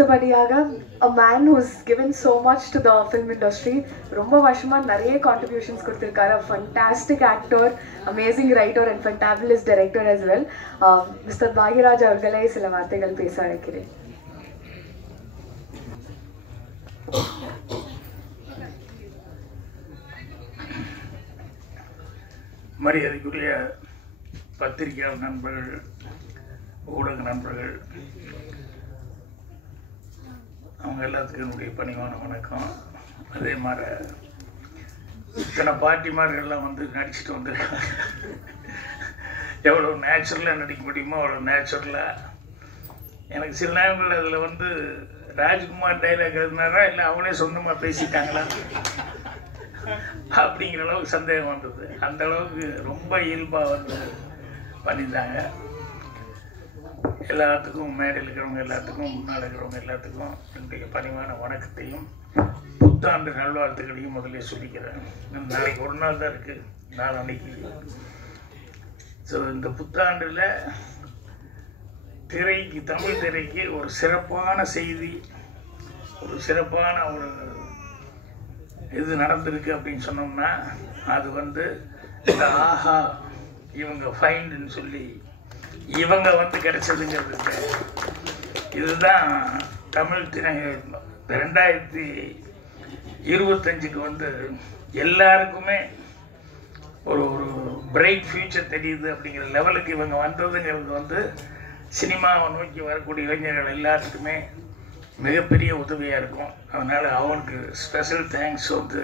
a man who's given so much to the film industry. ரொம்ப வருஷமா நிறைய contributions கொடுத்திருக்காரு. A fantastic actor, amazing writer and fantabulous director as well. Mr. Bhagiraj அவர்களை சில வார்த்தைகள் பேச அழைக்கிறேன். மரியாதைக்குரிய பத்திரிகையாளர் நண்பர்கள், ஊடக நண்பர்கள், அவங்க எல்லாத்துக்கும் என்னுடைய பணிவான வணக்கம். அதே மாதிரி இத்தனை பார்ட்டிமார்கள்லாம் வந்து நடிச்சுட்டு வந்திருக்காங்க. எவ்வளோ நேச்சுரலாக நடிக்க முடியுமோ அவ்வளோ நேச்சுரலாக. எனக்கு சில நேரங்கள் அதில் வந்து ராஜ்குமார் டைலாக் எழுதினாரா இல்லை அவங்களே சொந்தமாக பேசிட்டாங்களா அப்படிங்கிற அளவுக்கு சந்தேகம் வந்தது. அந்த அளவுக்கு ரொம்ப இயல்பாக வந்து பண்ணியிருந்தாங்க. எல்லாத்துக்கும் மேடையில் இருக்கிறவங்க எல்லாத்துக்கும், முன்னால் இருக்கிறவங்க எல்லாத்துக்கும் என்னுடைய பணிவான வணக்கத்தையும் புத்தாண்டு நல்வாழ்த்துக்களையும் முதலே சொல்லிக்கிறேன். நாளைக்கு ஒரு நாள் தான் இருக்குது, நாளன்னைக்கு. ஸோ இந்த புத்தாண்டில் திரைக்கு, தமிழ் திரைக்கு ஒரு சிறப்பான செய்தி, ஒரு சிறப்பான ஒரு இது நடந்திருக்கு அப்படின்னு சொன்னோம்னா அது வந்து இந்த ஆஹா இவங்க ஃபைண்டுன்னு சொல்லி இவங்க வந்து கிடைச்சதுங்கிறது. இதுதான் தமிழ் திரை 2025க்கு வந்து எல்லாருக்குமே ஒரு பிரைட் ஃபியூச்சர் தெரியுது அப்படிங்கிற லெவலுக்கு இவங்க வந்ததுங்கிறது வந்து சினிமாவை நோக்கி வரக்கூடிய இளைஞர்கள் எல்லாத்துக்குமே மிகப்பெரிய உதவியாக இருக்கும். அதனால் அவனுக்கு ஸ்பெஷல் தேங்க்ஸ் வந்து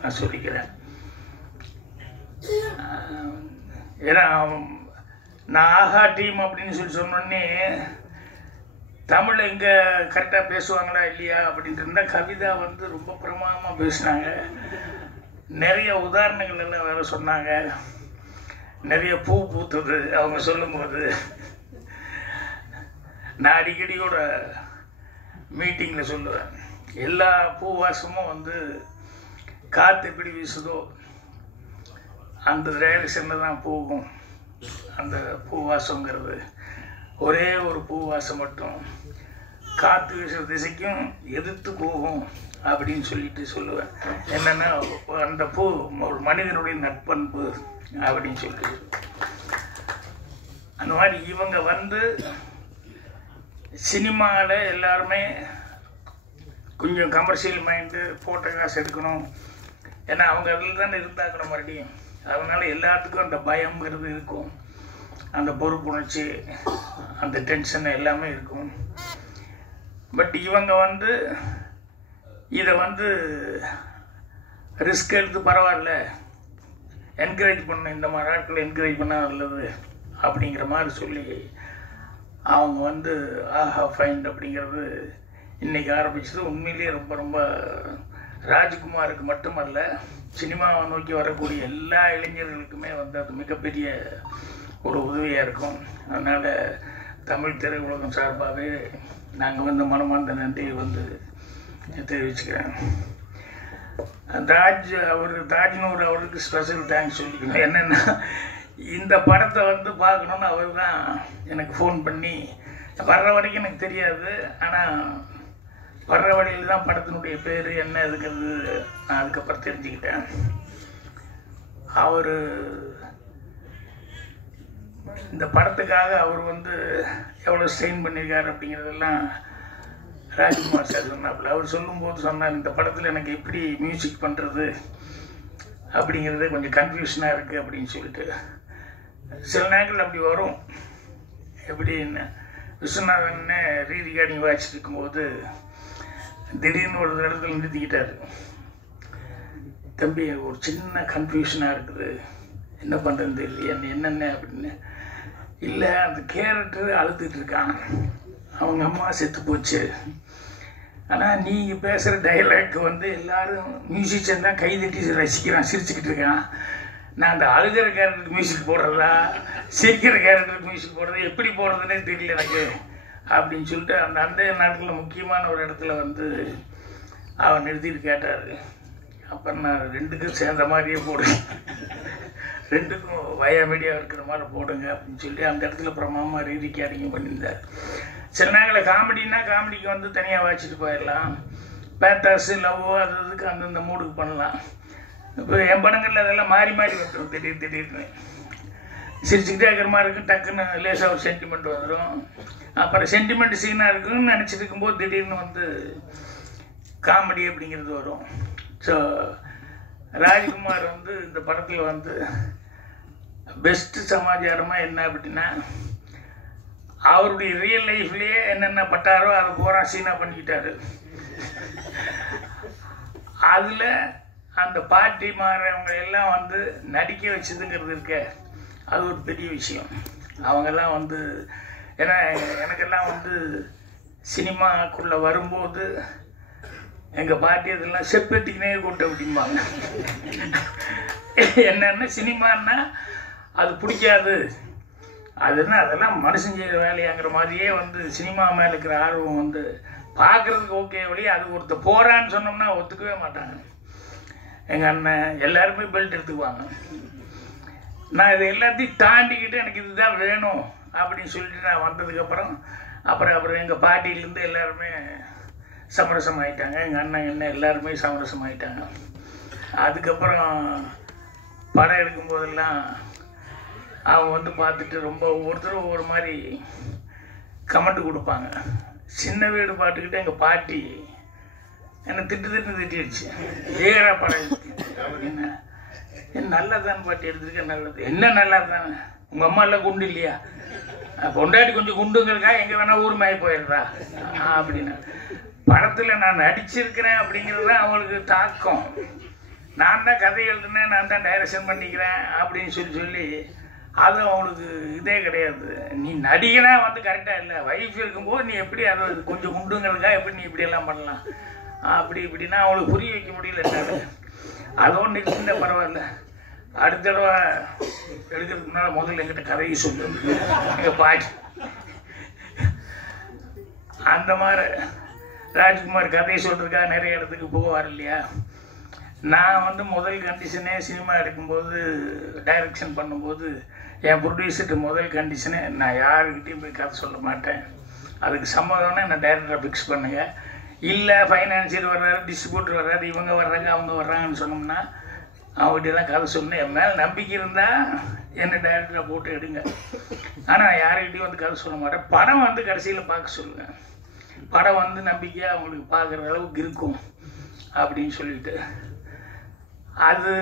நான் சொல்லிக்கிறேன். ஏன்னா நான் ஆஹா டீம் அப்படின்னு சொல்லி சொன்னோடனே தமிழ் எங்கே கரெக்டாக பேசுவாங்களா இல்லையா அப்படின்ட்டு இருந்தால் கவிதா வந்து ரொம்ப பிரமாதமாக பேசினாங்க. நிறைய உதாரணங்கள் எல்லாம் வேறு சொன்னாங்க. நிறைய பூ பூத்தது அவங்க சொல்லும்போது. நான் அடிக்கடியோட மீட்டிங்கில் சொல்லுவேன், எல்லா பூவாசமும் வந்து காற்று எப்படி வீசுதோ அந்த டைரக்ஷனில் தான் போகும். அந்த பூவாசங்கிறது ஒரே ஒரு பூவாசம் மட்டும் காற்று வீசுகிற திசைக்கும் எதிர்த்து போகும் அப்படின்னு சொல்லுவேன். என்னென்னா அந்த பூ ஒரு மனிதனுடைய நட்பண்பு அப்படின்னு சொல்லி. அந்த மாதிரி இவங்க வந்து சினிமாவில் எல்லாருமே கொஞ்சம் கமர்ஷியல் மைண்டு, ஃபோட்டோ காசு எடுக்கணும், ஏன்னா அவங்க அதில் தானே இருந்தாக்கணும் மறுபடியும். அதனால் எல்லாத்துக்கும் அந்த பயங்கிறது இருக்கும், அந்த பொறுப்புணர்ச்சி, அந்த டென்ஷன் எல்லாமே இருக்கும். பட் இவங்க வந்து இதை வந்து ரிஸ்க் எடுத்து பரவாயில்ல, என்கரேஜ் பண்ண, இந்த மாதிரி ஆட்களை என்கரேஜ் பண்ணால் நல்லது அப்படிங்கிற மாதிரி சொல்லி அவங்க வந்து ஆஹா ஃபைண்ட் அப்படிங்கிறது இன்றைக்கி ஆரம்பிச்சது. உண்மையிலேயே ரொம்ப ரொம்ப ராஜ்குமாருக்கு மட்டுமல்ல, சினிமாவை நோக்கி வரக்கூடிய எல்லா இளைஞர்களுக்குமே வந்து அது மிகப்பெரிய ஒரு உதவியாக இருக்கும். அதனால் தமிழ் திரையுலகம் சார்பாகவே நாங்கள் வந்து மனமார்ந்த நன்றியை வந்து தெரிவிச்சுக்கிறேன். தாஜ்னூர் அவருக்கு ஸ்பெஷல் தேங்க்ஸ் சொல்லிக்கணும். என்னென்னா இந்த படத்தை வந்து பார்க்கணுன்னு அவர் தான் எனக்கு ஃபோன் பண்ணி, வர்ற வரைக்கும் எனக்கு தெரியாது, ஆனால் வர்ற வழியில் தான் படத்தினுடைய பேர் என்ன இருக்கிறது நான் அதுக்கப்புறம் தெரிஞ்சுக்கிட்டேன். அவர் இந்த படத்துக்காக அவர் வந்து எவ்வளோ ஸ்ட்ரெயின் பண்ணியிருக்காரு அப்படிங்கிறதெல்லாம் ராஜ்குமார் சார் சொன்னாப்புல. அவர் சொல்லும்போது சொன்னார், இந்த படத்தில் எனக்கு எப்படி மியூசிக் பண்ணுறது அப்படிங்கிறது கொஞ்சம் கன்ஃபியூஷனாக இருக்குது அப்படின்னு சொல்லிட்டு. சில நேரங்கள் அப்படி வரும். எப்படின்னு விஸ்வநாதன் ரீரிகார்டிங் வாட்சிட்டு இருக்கும்போது திடீர்னு ஒரு இடத்துல நிறுத்திக்கிட்டார். தம்பி ஒரு சின்ன கன்ஃபியூஷனாக இருக்குது, என்ன பண்ணுறதுன்னு தெரியல, என்னென்ன அப்படின்னு. இல்லை, அந்த கேரக்டர் அழுதுட்டு இருக்கான், அவங்க அம்மா செத்து போச்சு, ஆனால் நீங்கள் பேசுகிற டைலாக் வந்து எல்லாரும் மியூசிஷியன் தான் கைதட்டி ரசிக்கிறான், சிரிச்சுக்கிட்டு இருக்கான். நான் அந்த அழுகிற கேரக்டருக்கு மியூசிக் போடுறதா, சிரிக்கிற கேரக்டருக்கு மியூசிக் போடுறதா, எப்படி போடுறதுன்னே தெரியல எனக்கு அப்படின்னு சொல்லிட்டு அந்த நாட்டில் முக்கியமான ஒரு இடத்துல வந்து அவன் நிறுத்திட்டு கேட்டார். அப்புறம் நான் ரெண்டுக்கும் சேர்ந்த மாதிரியே போடுங்க, ரெண்டுக்கும் வயா மீடியா இருக்கிற மாதிரி போடுங்க அப்படின்னு சொல்லி அந்த இடத்துல பிரமாமா ரீரிகார்டிங் பண்ணியிருந்தார். சில நேரங்களில் காமெடின்னா காமெடிக்கு வந்து தனியாக வாச்சிட்டு போயிடலாம், பேத்தாஸு லவ் அது இதுக்கு அந்தந்த மூடுக்கு பண்ணலாம். இப்போ என் படங்களில் அதெல்லாம் மாறி மாறி வந்துடும். திடீர்னு சிரிச்சுக்கிட்டே இருக்கிற மாதிரி இருக்கும், டக்குன்னு லேசாக ஒரு சென்டிமெண்ட் வந்துடும். அப்புறம் சென்டிமெண்ட் சீனாக இருக்குன்னு நினச்சிட்டு இருக்கும்போது திடீர்னு வந்து காமெடி அப்படிங்கிறது வரும். ஸோ ராஜ்குமார் வந்து இந்த படத்தில் வந்து பெஸ்ட்டு சமாச்சாரமாக என்ன அப்படின்னா, அவருடைய ரியல் லைஃப்லேயே என்னென்ன பட்டாரோ அதை பூரா சீனாக பண்ணிக்கிட்டாரு. அதில் அந்த பாட்டி மாறவங்க எல்லாம் வந்து நடிக்க வச்சதுங்கிறது இருக்க, அது ஒரு பெரிய விஷயம். அவங்கெல்லாம் வந்து ஏன்னா எனக்கெல்லாம் வந்து சினிமாக்குள்ளே வரும்போது எங்கள் பாட்டி அதெல்லாம் செப்பெத்திக்கினே கூட்ட அப்படிம்பாங்க. என்னென்ன சினிமான்னா அது பிடிக்காது, அதுன்னா அதெல்லாம் மனுஷன் செய்கிற வேலையாங்கிற மாதிரியே வந்து சினிமா மேலே இருக்கிற ஆர்வம் வந்து பார்க்குறதுக்கு ஓகே வழி. அது ஒருத்தர் போகிறான்னு சொன்னோம்னா ஒத்துக்கவே மாட்டாங்க. எங்கள் அண்ணன் எல்லாருமே பெல்ட் எடுத்துக்குவாங்க. நான் இதை எல்லாத்தையும் தாண்டிக்கிட்டு எனக்கு இதுதான் வேணும் அப்படின்னு சொல்லிட்டு நான் வந்ததுக்கப்புறம் அப்புறம் எங்கள் பாட்டியிலேருந்து எல்லாருமே சமரசம் ஆகிட்டாங்க. எங்கள் அண்ணன் என்ன எல்லாருமே சமரசம் ஆகிட்டாங்க. அதுக்கப்புறம் படம் எடுக்கும்போதெல்லாம் அவங்க வந்து பார்த்துட்டு ரொம்ப ஒவ்வொருத்தரும் ஒவ்வொரு மாதிரி கமெண்ட் கொடுப்பாங்க. சின்ன வீடு பாட்டுக்கிட்ட எங்கள் பாட்டி என்னை திட்டிடுச்சு, ஏறா படம் அப்படின்னா. நல்லா தான் பாட்டி எடுத்துருக்கேன், நல்லது என்ன நல்லா தானே, உங்கள் அம்மா எல்லாம் குண்டு இல்லையா, பொண்டாட்டி கொஞ்சம் குண்டுங்கிறக்கா எங்கே வேணா ஊர் மாறி போயிடுறா அப்படின்னு. படத்தில் நான் நடிச்சிருக்கிறேன் அப்படிங்கிறது தான் அவங்களுக்கு தாக்கம். நான் தான் கதை எழுதுனேன், நான் தான் டைரக்ஷன் பண்ணிக்கிறேன் அப்படின்னு சொல்லி அது அவங்களுக்கு இதே கிடையாது. நீ நடிகனா வந்து கரெக்டாக இல்லை, வைஃப் இருக்கும்போது நீ எப்படி அதை கொஞ்சம் குண்டுங்கிறதுக்கா எப்படி நீ இப்படியெல்லாம் பண்ணலாம் அப்படி இப்படின்னா அவங்களுக்கு புரிய வைக்க முடியல. என்னால அதோடு நிறுத்தின பரவாயில்ல, அடுத்த தடவை எடுக்கிறதுக்கு முன்னால் முதல்ல எங்கிட்ட கதையை சொல்லு எங்கள் பாட்டி. அந்த மாதிரி ராஜ்குமார் கதையை சொல்கிறதுக்காக நிறைய இடத்துக்கு போவார் இல்லையா. நான் வந்து முதல் கண்டிஷனே சினிமா எடுக்கும்போது டைரக்ஷன் பண்ணும்போது என் ப்ரொடியூசர்கிட்ட முதல் கண்டிஷனே, நான் யாருக்கிட்டையும் போய் கதை சொல்ல மாட்டேன், அதுக்கு சம்மதம்னா நான் டைரக்டரை ஃபிக்ஸ் பண்ணுங்க, இல்லை ஃபைனான்சியர் வர்றாரு, டிஸ்ட்ரிபியூட்டர் வர்றாரு, இவங்க வர்றாங்க அவங்க வர்றாங்கன்னு சொன்னோம்னா அவங்ககிட்டலாம் கதை சொன்னேன். என் மேலே நம்பிக்கை இருந்தால் என்னை டைரக்டரை போட்டு எடுங்க. ஆனால் யாருக்கிட்டையும் வந்து கதை சொல்ல மாட்டேன். படம் வந்து கடைசியில் பார்க்க சொல்லுவேன், படம் வந்து நம்பிக்கையாக அவங்களுக்கு பார்க்குற அளவுக்கு இருக்கும் அப்படின்னு சொல்லிட்டு அது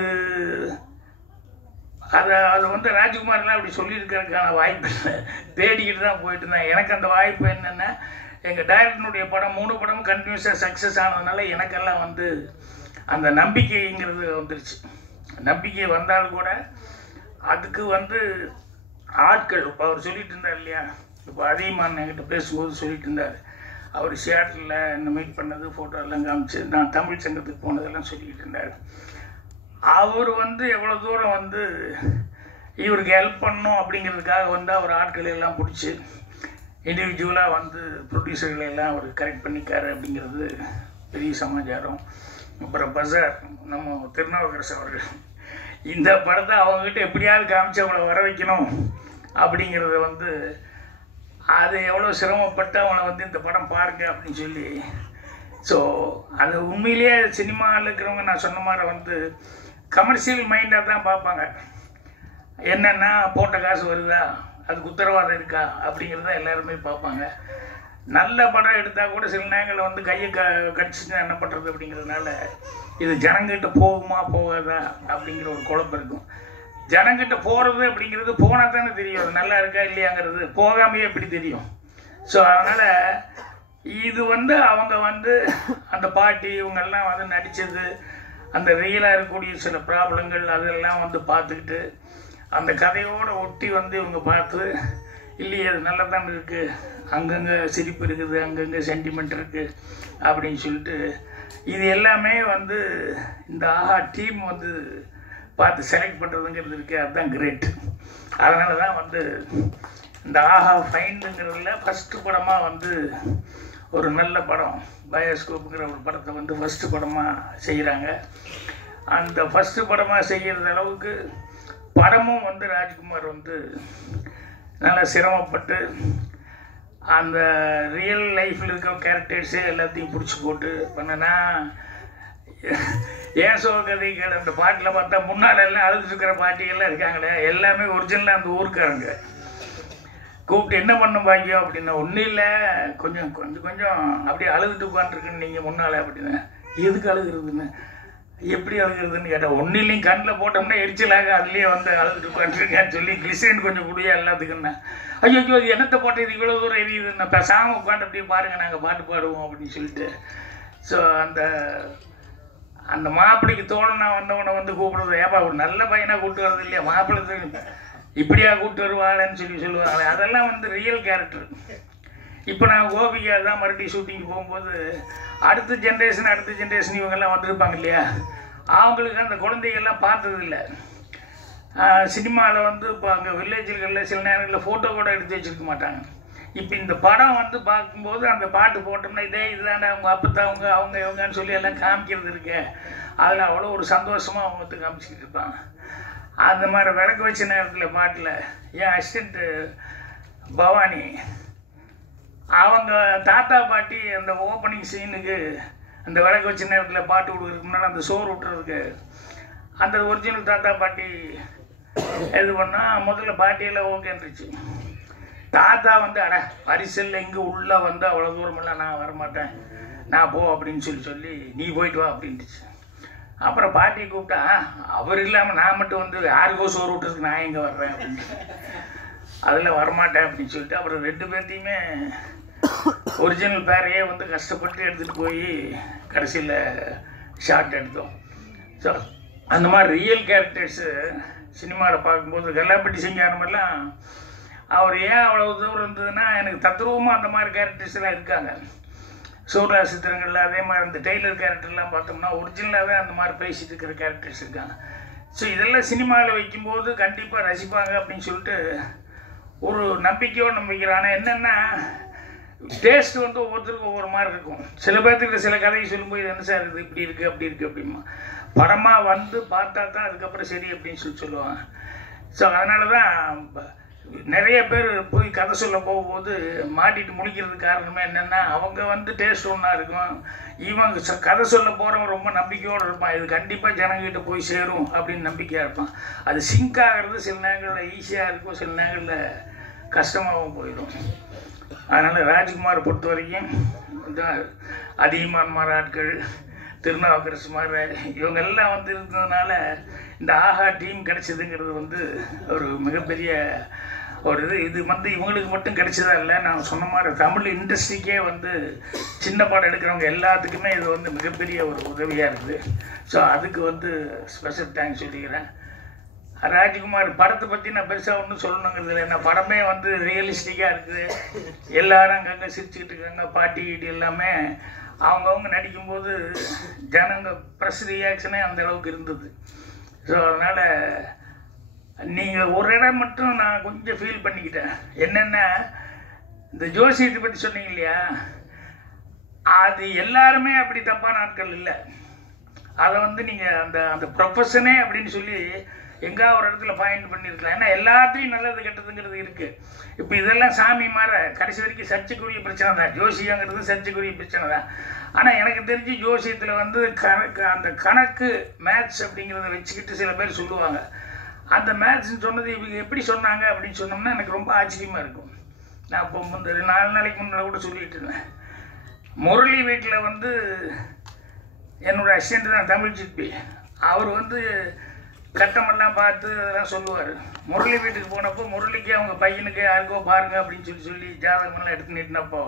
வந்து ராஜ்குமார்லாம் அப்படி சொல்லியிருக்கிறதுக்கான வாய்ப்பு இல்லை, தேடிக்கிட்டு தான் போயிட்டு இருந்தேன். எனக்கு அந்த வாய்ப்பு என்னென்னா, எங்கள் டைரக்டனுடைய படம் 3 படமும் கண்டினியூஸாக சக்ஸஸ் ஆனதுனால எனக்கெல்லாம் வந்து அந்த நம்பிக்கைங்கிறது வந்துருச்சு. நம்பிக்கை வந்தாலும் கூட அதுக்கு வந்து ஆட்கள், இப்போ அவர் சொல்லிட்டு இருந்தார் இல்லையா, இப்போ அதிகமான என்கிட்ட பேசும்போது சொல்லிட்டு இருந்தார், அவர் சியாட்டில் என்ன மீட் பண்ணது, ஃபோட்டோ எல்லாம் காமிச்சு நான் தமிழ் சங்கத்துக்கு போனதெல்லாம் சொல்லிக்கிட்டு இருந்தார். அவர் வந்து எவ்வளோ தூரம் வந்து இவருக்கு ஹெல்ப் பண்ணணும் அப்படிங்கிறதுக்காக வந்து அவர் ஆட்களை எல்லாம் பிடிச்சி இண்டிவிஜுவலாக வந்து ப்ரொடியூசர்களை எல்லாம் அவர் கரெக்ட் பண்ணிக்காரு அப்படிங்கிறது பெரிய சமாச்சாரம். அப்புறம் பசார் நம்ம திருநாவுக்கரசு அவர்கள் இந்த படத்தை அவங்ககிட்ட எப்படியாவது காமிச்சு அவங்கள வர வைக்கணும் அப்படிங்கிறத வந்து அது எவ்வளோ சிரமப்பட்டு அவங்கள வந்து இந்த படம் பாருங்க அப்படின்னு சொல்லி. ஸோ அது உண்மையிலேயே சினிமாவில் இருக்கிறவங்க நான் சொன்ன மாதிரி வந்து கமர்ஷியல் மைண்டாக தான் பார்ப்பாங்க. என்னென்னா போட்ட காசு வருதா, அதுக்கு உத்தரவாதம் இருக்கா அப்படிங்கிறத எல்லாருமே பார்ப்பாங்க. நல்ல படம் எடுத்தால் கூட சில நேரங்களில் வந்து கையை கடிச்சிட்டு என்ன பண்ணுறது அப்படிங்கிறதுனால இது ஜனங்கிட்ட போகுமா போகாதா அப்படிங்கிற ஒரு குழப்பம் இருக்கும். ஜனங்கிட்ட போகிறது அப்படிங்கிறது போனால் தானே தெரியும் அது நல்லா இருக்கா இல்லையாங்கிறது, போகாமையே எப்படி தெரியும். ஸோ அதனால் இது வந்து அவங்க வந்து அந்த பாட்டி இவங்கெல்லாம் வந்து நடித்தது, அந்த ரியலாக இருக்கக்கூடிய சில ப்ராப்ளங்கள் அதெல்லாம் வந்து பார்த்துக்கிட்டு அந்த கதையோடு ஒட்டி வந்து இவங்க பார்த்து இல்லையே அது நல்லா தான் இருக்குது, அங்கங்கே சிரிப்பு இருக்குது, அங்கங்கே சென்டிமெண்ட் இருக்குது அப்படின்னு சொல்லிட்டு இது எல்லாமே வந்து இந்த ஆஹா டீம் வந்து பார்த்து செலக்ட் பண்ணுறதுங்கிறது இருக்குது. அதுதான் கிரேட். அதனால தான் வந்து இந்த ஆஹா ஃபைண்டுங்கிறதுல ஃபஸ்ட்டு படமாக வந்து ஒரு நல்ல படம் பயோஸ்கோப்புங்கிற ஒரு படத்தை வந்து ஃபஸ்ட்டு படமாக செய்கிறாங்க. அந்த ஃபஸ்ட்டு படமாக செய்கிறது அளவுக்கு படமும் வந்து ராஜ்குமார் வந்து நல்லா சிரமப்பட்டு அந்த ரியல் லைஃப்பில் இருக்கிற கேரக்டர்ஸே எல்லாத்தையும் பிடிச்சி போட்டு பண்ணனா ஏன் கதைகள் அந்த பாட்டில் பார்த்தா முன்னால் எல்லாம் அழுதுட்டு இருக்கிற பாட்டிகள்லாம் இருக்காங்களே எல்லாமே ஒரிஜினலாக அந்த ஊருக்காரங்க. கூப்பிட்டு என்ன பண்ணும் பாக்கியம் அப்படின்னா ஒன்றும் இல்லை, கொஞ்சம் அப்படியே அழுதுட்டு உட்காந்துருக்குன்னு நீங்கள் முன்னால் அப்படின்னு. எதுக்கு அழுகுறதுன்னு, எப்படி அழுகுறதுன்னு கேட்டால் ஒன்றும் இல்லைங்க, கண்ணில் போட்டோம்னா எரிச்சலாக அதுலேயே வந்து அழுதுட்டு உட்காந்துருக்கேன்னு சொல்லி கிளிசரின் கொஞ்சம் குடியா எல்லாத்துக்குன்னா. ஐயோ அது என்னத்தை போட்டு இது இவ்வளோ தூரம் எரியுதுன்னு பேசாமல் உட்காந்து அப்படியே பாருங்கள் நாங்கள் பாட்டு பாடுவோம் அப்படின்னு சொல்லிட்டு. ஸோ அந்த மாப்பிள்ளைக்கு தோணுன்னா வந்தவனை வந்து கூப்பிடுறது, ஏப்பா ஒரு நல்ல பையனாக கூப்பிட்டு வர்றது இல்லையா, மாப்பிள்ளை இப்படியா கூப்பிட்டு வருவாங்கன்னு சொல்லுவாங்க. அதெல்லாம் வந்து ரியல் கேரக்டர். இப்போ நான் கோபிகா தான் மறுபடியும் ஷூட்டிங் போகும்போது அடுத்த ஜென்ரேஷன் இவங்கெல்லாம் வந்திருப்பாங்க இல்லையா, அவங்களுக்கு அந்த குழந்தைகள்லாம் பார்த்ததில்லை. சினிமாவில் வந்து இப்போ அங்கே வில்லேஜ்களில் சில நேரங்களில் ஃபோட்டோ கூட எடுத்து வச்சுருக்க மாட்டாங்க. இப்போ இந்த படம் வந்து பார்க்கும்போது அந்த பாட்டு போட்டோம்னா இதுதானே அவங்க அப்பத்தவங்க அவங்க இவங்கன்னு சொல்லி எல்லாம் காமிக்கிறது இருக்கு. அதில் அவ்வளோ ஒரு சந்தோஷமாக அவங்க வந்து காமிச்சிக்கிட்டு இருப்பாங்க. அந்த மாதிரி விளக்கு வச்ச நேரத்தில் பாட்டில் என் அசிஸ்டண்ட்டு பவானி அவங்க தாத்தா பாட்டி அந்த ஓப்பனிங் சீனுக்கு அந்த விளக்கு வச்ச நேரத்தில் பாட்டு கொடுக்குறதுக்கு முன்னாடி அந்த சோறு விட்டுறதுக்கு அந்த ஒரிஜினல் தாத்தா பாட்டி இது பண்ணால் முதல்ல பாட்டியெல்லாம் ஓகேன்றுச்சு. தாத்தா வந்து அட பரிசலில் இங்கே உள்ளே வந்து அவ்வளோ தூரமெல்லாம் நான் வரமாட்டேன், நான் போ அப்படின்னு சொல்லி நீ போயிட்டு வா அப்படின்ட்டுச்சு. அப்புறம் பாட்டியை கூப்பிட்டா அவர் இல்லாமல் நான் மட்டும் வந்து யாருக்கோ சோறு விட்டுறதுக்கு நான் எங்கே வர்றேன் அப்படின்ட்டு அதில் வரமாட்டேன் அப்படின்னு சொல்லிட்டு அப்புறம் 2 பேர்த்தையுமே ஒரிஜினல் பேரையே வந்து கஷ்டப்பட்டு எடுத்துகிட்டு போய் கடைசியில் ஷார்ட் எடுத்தோம். ஸோ அந்த மாதிரி ரியல் கேரக்டர்ஸு சினிமாவில் பார்க்கும்போது கல்லாப்பட்டி சிங்காரமெல்லாம் அவர் ஏன் அவ்வளோ தூரம் இருந்ததுன்னா எனக்கு தத்ரூபமாக அந்த மாதிரி கேரக்டர்ஸ் எல்லாம் இருக்காங்க. சூர்யா சித்திரங்களில் அதே மாதிரி அந்த டெய்லர் கேரக்டர்லாம் பார்த்தோம்னா ஒரிஜினலாகவே அந்த மாதிரி பேசிட்டு இருக்கிற கேரக்டர்ஸ் இருக்காங்க. ஸோ இதெல்லாம் சினிமாவில் வைக்கும்போது கண்டிப்பாக ரசிப்பாங்க அப்படின்னு சொல்லிட்டு ஒரு நம்பிக்கையோடு நம்பிக்கிறேன். ஆனால் என்னென்னா டேஸ்ட் வந்து ஒவ்வொருத்தருக்கும் ஒவ்வொரு மாதிரி இருக்கும். சில பேர்த்துக்கிட்ட சில கதையை சொல்லும்போது என்ன சார் இது இப்படி இருக்குது அப்படி இருக்குது அப்படிமா படமாக வந்து பார்த்தா தான் அதுக்கப்புறம் சரி அப்படின்னு சொல்லுவாங்க. ஸோ அதனால தான் நிறைய பேர் போய் கதை சொல்ல போகும்போது மாட்டிட்டு முடிக்கிறதுக்கு காரணமே என்னென்னா அவங்க வந்து டேஸ்ட் ஒன்றா இருக்கும், இவங்க கதை சொல்ல போகிறவங்க ரொம்ப நம்பிக்கையோடு இருப்பான், இது கண்டிப்பாக ஜனங்கிட்ட போய் சேரும் அப்படின்னு நம்பிக்கையாக இருப்பான். அது சிங்க் ஆகிறது சில நேரங்களில் ஈஸியாக இருக்கும், சில நேரங்களில் கஷ்டமாகவும் போயிடும். அதனால் ராஜ்குமாரை பொறுத்த வரைக்கும் அதிகமான ஆட்கள் திருநாவுக்கரசு மாதிரி இவங்க எல்லாம் வந்து இருந்ததுனால இந்த ஆஹா டீம் கிடைச்சதுங்கிறது வந்து ஒரு மிகப்பெரிய ஒரு இது வந்து இவங்களுக்கு மட்டும் கிடைச்சதா இல்லை, நான் சொன்ன மாதிரி தமிழ் இண்டஸ்ட்ரிக்கே வந்து சின்ன படம் எடுக்கிறவங்க எல்லாத்துக்குமே இது வந்து மிகப்பெரிய ஒரு உதவியாக இருக்குது. ஸோ அதுக்கு வந்து ஸ்பெஷல் தேங்க்ஸ் சொல்லிக்கிறேன். ராஜ்குமார் படத்தை பற்றி நான் பெருசாக ஒன்றும் சொல்லணுங்கிறது இல்லை, ஏன்னா படமே வந்து ரியலிஸ்டிக்காக இருக்குது. எல்லாரும் அங்கங்கே சிரிச்சுக்கிட்டு இருக்காங்க, பாட்டி கீட்டி எல்லாமே அவங்கவுங்க நடிக்கும்போது ஜனங்க ப்ரெஸ் ரியாக்ஷனே அந்த அளவுக்கு இருந்தது. ஸோ அதனால் நீங்கள் ஒரு இடம் மட்டும் நான் கொஞ்சம் ஃபீல் பண்ணிக்கிட்டேன். என்னென்னா இந்த ஜோசியத்தை பற்றி சொன்னீங்க இல்லையா, அது எல்லாருமே அப்படி தப்பான ஆட்கள் இல்லை. அதை வந்து நீங்கள் அந்த ப்ரொஃபஷனே அப்படின்னு சொல்லி எங்கேயா ஒரு இடத்துல பாயிண்ட் பண்ணியிருக்கலாம். ஏன்னா எல்லாத்தையும் நல்லது கெட்டதுங்கிறது இருக்குது. இப்போ இதெல்லாம் சாமி மாற கடைசி வரைக்கும் சர்ச்சைக்குரிய பிரச்சனை தான், ஜோசியங்கிறது சர்ச்சைக்குரிய பிரச்சனை தான். ஆனால் எனக்கு தெரிஞ்சு ஜோசியத்தில் வந்து அந்த கணக்கு மேத்ஸ் அப்படிங்கிறத வச்சுக்கிட்டு சில பேர் சொல்லுவாங்க. அந்த மேத்ஸ்ன்னு சொன்னது இவங்க எப்படி சொன்னாங்க அப்படின்னு சொன்னோம்னா எனக்கு ரொம்ப ஆச்சரியமாக இருக்கும். நான் இப்போ 4 நாளைக்கு முன்னாடி கூட சொல்லிட்டு இருந்தேன். முரளி வீட்டில் வந்து என்னோடய அசிஸ்டண்ட் தான் தமிழ் சிற்பி, அவர் வந்து கட்டமெல்லாம் பார்த்து அதெல்லாம் சொல்லுவார். முரளி வீட்டுக்கு போனப்போ முரளிக்கு அவங்க பையனுக்கு யாருக்கோ பாருங்க அப்படின்னு சொல்லி ஜாதகமெல்லாம் எடுத்து நீட்டினப்போ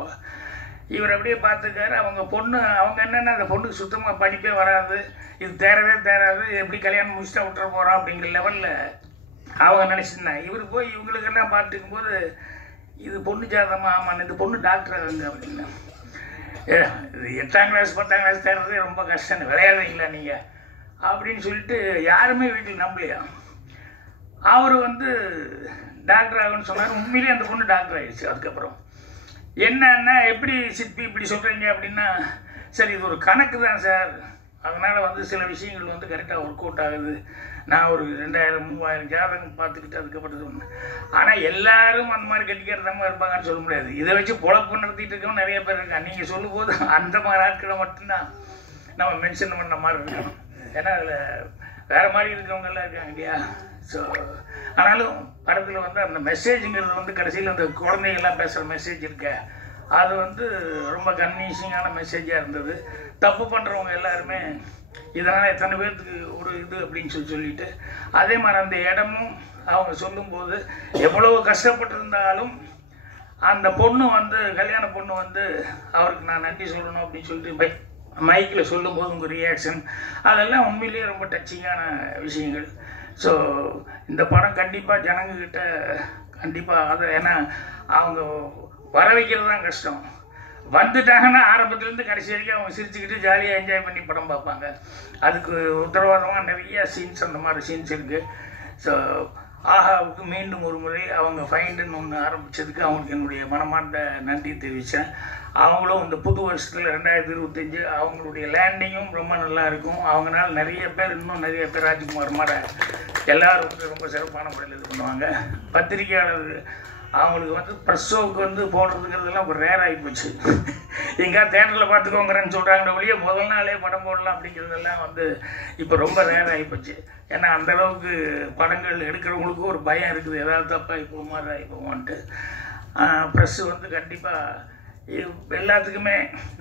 இவர் அப்படியே பார்த்துக்காரு. அவங்க பொண்ணு அவங்க என்னென்னா அந்த பொண்ணுக்கு சுத்தமாக படிப்பே வராது, இது தேராது, எப்படி கல்யாணம் முடிச்சுட்டா விட்டுற போகிறோம் அப்படிங்கிற லெவலில் அவங்க நினச்சிருந்தாங்க. இவர் போய் இவங்களுக்கெல்லாம் பார்த்துக்கும் போது இது பொண்ணு ஜாதகமாக, ஆமாம் இந்த பொண்ணு டாக்டர் ஆகுங்க அப்படின்னு. இது 8ஆம் கிளாஸ் 10ஆம் கிளாஸ் தேடுறதே ரொம்ப கஷ்டம், விளையாடுறீங்களா நீங்கள் அப்படின்னு சொல்லிட்டு யாருமே வீட்டில் நம்பலையா. அவர் வந்து டாக்டர் ஆகுன்னு சொன்னார். உண்மையிலேயே அந்த பொண்ணு டாக்டர் ஆகிடுச்சு. அதுக்கப்புறம் என்னன்னா எப்படி சிற்பி இப்படி சொல்கிறீங்க அப்படின்னா, சரி இது ஒரு கணக்கு தான் சார், அதனால் வந்து சில விஷயங்கள் வந்து கரெக்டாக ஒர்க் அவுட் ஆகுது, நான் ஒரு 2000-3000 ஜாதகம் பார்த்துக்கிட்டு அதுக்கப்புறம் சொன்னேன். ஆனால் எல்லாரும் அந்த மாதிரி கட்டிக்கிறதாம இருப்பாங்கன்னு சொல்ல முடியாது. இதை வச்சு பொழப்பு நடத்திட்டு இருக்கவங்க நிறைய பேர் இருக்காங்க. நீங்கள் சொல்லும் போது அந்த மாதிரி ஆட்களை மட்டும்தான் நம்ம மென்ஷன் பண்ண மாதிரி இருக்கணும். ஏன்னா அதில் வேறு மாதிரி இருக்கிறவங்கெல்லாம் இருக்காங்க இல்லையா. ஸோ ஆனாலும் படத்தில் வந்து அந்த மெசேஜுங்கிறது வந்து கடைசியில் அந்த குழந்தைகள்லாம் பேசுகிற மெசேஜ் இருக்க அது வந்து ரொம்ப கன்வீன்சிங்கான மெசேஜாக இருந்தது. தப்பு பண்ணுறவங்க எல்லாருமே இதனால் எத்தனை பேர்த்துக்கு ஒரு இது அப்படின்னு சொல்லிட்டு அதே மாதிரி அந்த இடமும் அவங்க சொல்லும்போது எவ்வளவு கஷ்டப்பட்டிருந்தாலும் அந்த பொண்ணு வந்து கல்யாண பொண்ணு வந்து அவருக்கு நான் நன்றி சொல்லணும் அப்படின்னு சொல்லிட்டு மைக்கில் சொல்லும்போது உங்கள் ரியாக்ஷன் அதெல்லாம் உண்மையிலேயே ரொம்ப டச்சிங்கான விஷயங்கள். ஸோ இந்த படம் கண்டிப்பாக ஜனங்கக்கிட்ட கண்டிப்பாக அதை ஏன்னா அவங்க வர வைக்கிறது தான் கஷ்டம். வந்துட்டாங்கன்னா ஆரம்பத்துலேருந்து கடைசி வரைக்கும் அவங்க சிரிச்சுக்கிட்டு ஜாலியாக என்ஜாய் பண்ணி படம் பார்ப்பாங்க. அதுக்கு உத்தரவாதமாக நிறைய சீன்ஸ் அந்த மாதிரி சீன்ஸ் இருக்குது. ஸோ ஆஹாவுக்கு மீண்டும் ஒரு முறை அவங்க ஃபைண்டுன்னு ஒன்று ஆரம்பித்ததுக்கு அவங்களுக்கு என்னுடைய மனமார்ந்த நன்றி தெரிவித்தேன். அவங்களும் இந்த புது வருஷத்தில் 2025 அவங்களுடைய லேண்டிங்கும் ரொம்ப நல்லா இருக்கும். அவங்களால நிறைய பேர் இன்னும் நிறைய பேர் ராஜ்குமார் மாதிரி எல்லோரும் வந்து ரொம்ப சிறப்பான முறையில் இது பண்ணுவாங்க. பத்திரிகையாளர் அவங்களுக்கு வந்து ப்ரெஸ் ஷோவுக்கு வந்து போடுறதுங்கிறதெல்லாம் ஒரு ரேர் ஆகி போச்சு. எங்கேயா தேட்டரில் பார்த்துக்கோங்கிறேன்னு சொல்கிறாங்க ஒழிய முதல் நாளே படம் போடலாம் அப்படிங்கிறதெல்லாம் வந்து இப்போ ரொம்ப ரேர் ஆகி போச்சு. ஏன்னா அந்தளவுக்கு படங்கள் எடுக்கிறவங்களுக்கும் ஒரு பயம் இருக்குது, ஏதாவது தப்பாக இப்போ மாதிரி ஆகிப்போமான்ட்டு. ப்ரெஸ்ஸு வந்து கண்டிப்பாக எல்லாத்துக்குமே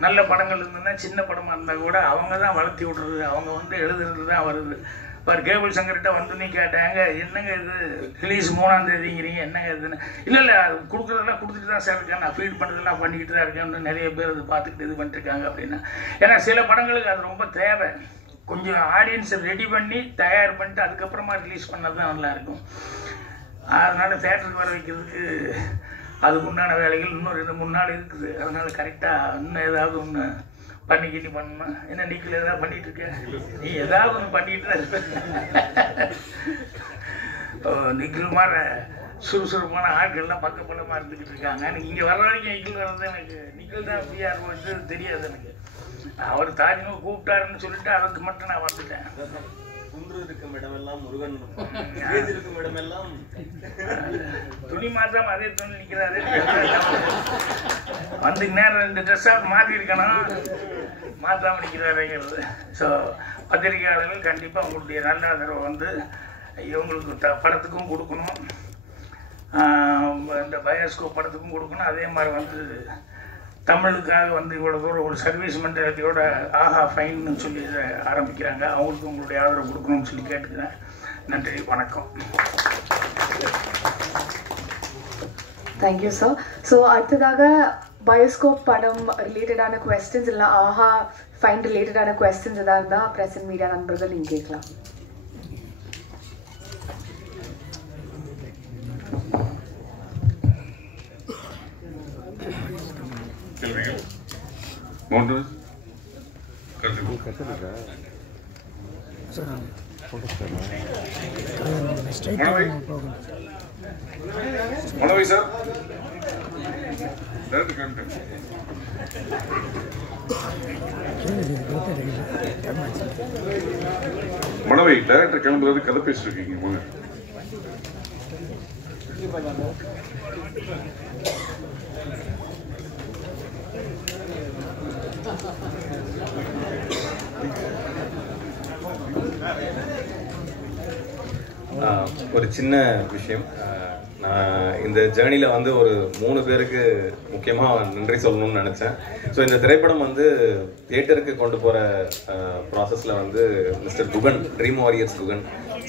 நல்ல படங்கள் இருந்ததுன்னா சின்ன படமாக இருந்தால் கூட அவங்க தான் வளர்த்தி விட்றது, அவங்க வந்து எழுதுறது தான் வருது. இப்போ கேபிள் சங்கர்கிட்ட வந்து நீ கேட்டாங்க என்னங்க இது ரிலீஸ் 3ஆம் தேதிங்கிறீங்க என்னங்க இதுன்னு. இல்லை அது கொடுக்குறதெல்லாம் கொடுத்துட்டு தான் சார் இருக்கேன், நான் ஃபீல் பண்ணுறதெல்லாம் பண்ணிக்கிட்டு தான் இருக்கேன்னு நிறைய பேர் அது பார்த்துக்கிட்டு இது பண்ணிட்டுருக்காங்க அப்படின்னா. ஏன்னா சில படங்களுக்கு அது ரொம்ப தேவை, கொஞ்சம் ஆடியன்ஸை ரெடி பண்ணி தயார் பண்ணிட்டு அதுக்கப்புறமா ரிலீஸ் பண்ணது தான் நல்லாயிருக்கும். அதனால் தேட்டருக்கு வர வைக்கிறதுக்கு அதுக்கு உண்டான வேலைகள் இன்னும் 2-3 நாள் இருக்குது. அதனால் கரெக்டாக இன்னும் ஏதாவது ஒன்று பண்ணிக்கிட்டு பண்ணணும். என்ன நிக்கில் ஏதாவது பண்ணிட்டு இருக்க, நீ ஏதாவது ஒன்று பண்ணிட்டு தான் இருப்ப. நிக்கில் மாதிரி சுறுசுறுப்பான ஆட்கள்லாம் பக்கப்பலமாக இருந்துக்கிட்டு இருக்காங்க. எனக்கு இங்கே வர வரைக்கும் நிக்கில் வர்றது எனக்கு நிக்கில் தான் ஃப்ரீயாக இருக்கும் தெரியாது எனக்கு. அவர் தாஜ்மஹால் கூப்பிட்டாருன்னு சொல்லிட்டு அதுக்கு மட்டும் நான் வந்துட்டேன். குன்று இருக்கும் இடமெல்லாம் முருகன் இருக்கும் இடமெல்லாம் துணி மாற்றாம அதே துணி நிற்கிறாரு. வந்து நேரம் 2 ட்ரெஸ்ஸாக மாற்றி இருக்கணும், மாற்றாம நிற்கிறாருங்கிறது. ஸோ பத்திரிகையாளர்கள் கண்டிப்பாக உங்களுடைய நல்ல ஆதரவை வந்து இவங்களுக்கு படத்துக்கும் கொடுக்கணும், இந்த பயோஸ்கோப் படத்துக்கும் கொடுக்கணும். அதே மாதிரி வந்து தமிழுக்காக வந்து இவ்வளோ தூரம் ஒரு சர்வீஸ் மென்டாலிட்டியோட ஆஹா ஃபைன்னு சொல்லி ஆரம்பிக்கிறாங்க. அவங்களுக்கு உங்களுடைய ஆதரவு கொடுக்கணும்னு சொல்லி கேட்டுக்கிறேன். நன்றி, வணக்கம். Thank you sir. ஸோ அடுத்ததாக பயோஸ்கோப் படம் ரிலேட்டடான கொஸ்டின்ஸ் இல்லை ஆஹா ஃபைன் ரிலேட்டடான கொஸ்டின்ஸ் எதாவது இருந்தால் பிரசன்ட் மீடியா நண்பர்கள் நீங்கள் கேட்கலாம். மனோவி சார் மனோவி டைரக்டர் கிளம்புறது கதை பேசிட்டு இருக்கீங்க. ஒரு சின்ன விஷயம், நான் இந்த ஜேர்னியில் வந்து ஒரு 3 பேருக்கு முக்கியமாக நன்றி சொல்லணும்னு நினச்சேன். ஸோ இந்த திரைப்படம் வந்து தியேட்டருக்கு கொண்டு போகிற ப்ராசஸில் வந்து mister Guhan, dream warriors Guhan,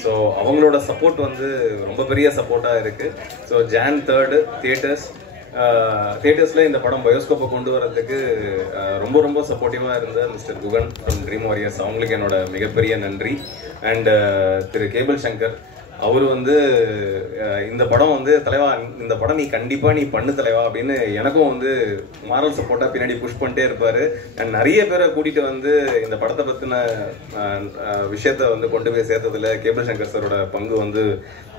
so அவங்களோட சப்போர்ட் வந்து ரொம்ப பெரிய சப்போர்ட்டாக இருக்குது. ஸோ Jan 3 தியேட்டர்ஸில் இந்த படம் பயோஸ்கோப்பை கொண்டு வரதுக்கு ரொம்ப சப்போர்ட்டிவாக இருந்த mister Guhan from dream warriors, அவங்களுக்கு என்னோட மிகப்பெரிய நன்றி. அண்ட் திரு கேபிள் சங்கர், அவர் வந்து இந்த படம் வந்து தலைவா இந்த படம் நீ கண்டிப்பாக நீ பண்ணு தலைவா அப்படின்னு எனக்கும் வந்து மாரல் சப்போர்ட்டாக பின்னாடி புஷ் பண்ணிட்டே இருப்பார். அண்ட் நிறைய பேரை கூட்டிகிட்டு வந்து இந்த படத்தை பற்றின விஷயத்தை வந்து கொண்டு போய் சேர்த்ததில் கேபிள் சங்கர் சாரோட பங்கு வந்து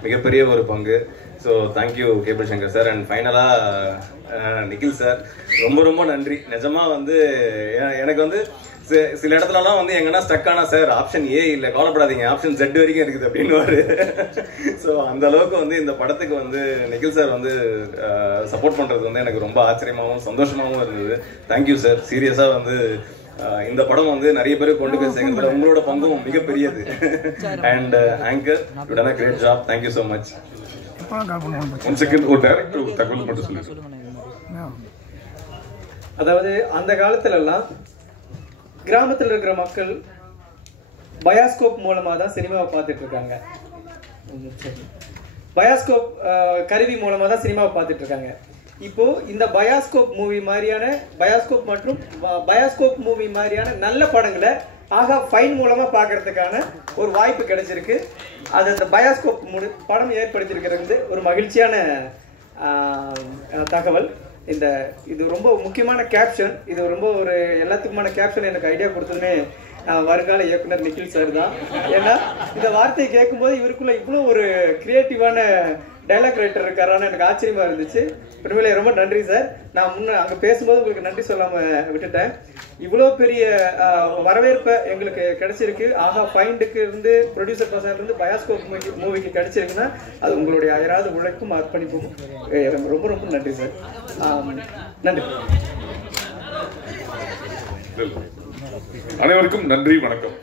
மிகப்பெரிய ஒரு பங்கு. So thank you cable Shankar sir. And ஃபைனலாக நிக்கில் சார், ரொம்ப நன்றி. நிஜமாக வந்து எனக்கு வந்து சில இடத்துலலாம் வந்து எங்கன்னா ஸ்டக் ஆனா சார் ஆப்ஷன் ஏ இல்லை கவலைப்படாதீங்க ஆப்ஷன் Z வரைக்கும் இருக்குது அப்படின்னு. ஸோ அந்த அளவுக்கு வந்து இந்த படத்துக்கு வந்து நிகில் சார் வந்து சப்போர்ட் பண்றது வந்து எனக்கு ரொம்ப ஆச்சரியமாகவும் சந்தோஷமாகவும் இருந்தது. Thank you sir. சீரியஸா வந்து இந்த படம் வந்து நிறைய பேருக்கு கொண்டு போய் சேர்க்கறதுல உங்களோட பங்கும் மிகப்பெரியது. And anchor you done a great job. Thank you so much. One second ஒரு டைரக்டர் தகவல் மட்டும் சொல்லுங்க. அதாவது அந்த காலத்துலலாம் கிராமத்தில் இருக்கிற மக்கள் பயாஸ்கோப் மூலமாக தான் சினிமாவை பார்த்துட்டு இருக்காங்க. பயாஸ்கோப் கருவி மூலமாக தான் சினிமாவை பார்த்துட்டு இருக்காங்க. இப்போ இந்த பயாஸ்கோப் மூவி மாதிரியான பயாஸ்கோப் மூவி மாதிரியான நல்ல படங்களை ஆகா ஃபைன் மூலமா பார்க்கறதுக்கான ஒரு வாய்ப்பு கிடைச்சிருக்கு. அது அந்த பயாஸ்கோப் படம் ஏற்படுத்தியிருக்கிறது ஒரு மகிழ்ச்சியான தகவல். இது ரொம்ப முக்கியமான கேப்ஷன். இது ரொம்ப ஒரு எல்லாத்துக்குமான கேப்ஷன் எனக்கு ஐடியா கொடுத்ததுமே வருங்கால இயக்குனர் நிகில் சார் தான். ஏன்னா இந்த வார்த்தையை கேட்கும்போது இவருக்குள்ள இவ்வளோ ஒரு கிரியேட்டிவான டைலாக் ரைட்டர் இருக்காரான்னு எனக்கு ஆச்சரியமா இருந்துச்சு. உண்மையிலே ரொம்ப நன்றி சார். நான் அங்கே பேசும்போது உங்களுக்கு நன்றி சொல்லாம விட்டுட்டேன். இவ்வளோ பெரிய வரவேற்பை எங்களுக்கு கிடைச்சிருக்கு. ஆகா ஃபைண்டுக்கு இருந்து ப்ரொடியூசர் பசங்க இருந்து பயாஸ்கோப் மூவிக்கு கிடைச்சிருக்குன்னா அது உங்களுடைய அயராத உழைப்பும் அர்ப்பணிப்பும். ரொம்ப ரொம்ப நன்றி சார். நன்றி. அனைவருக்கும் நன்றி, வணக்கம்.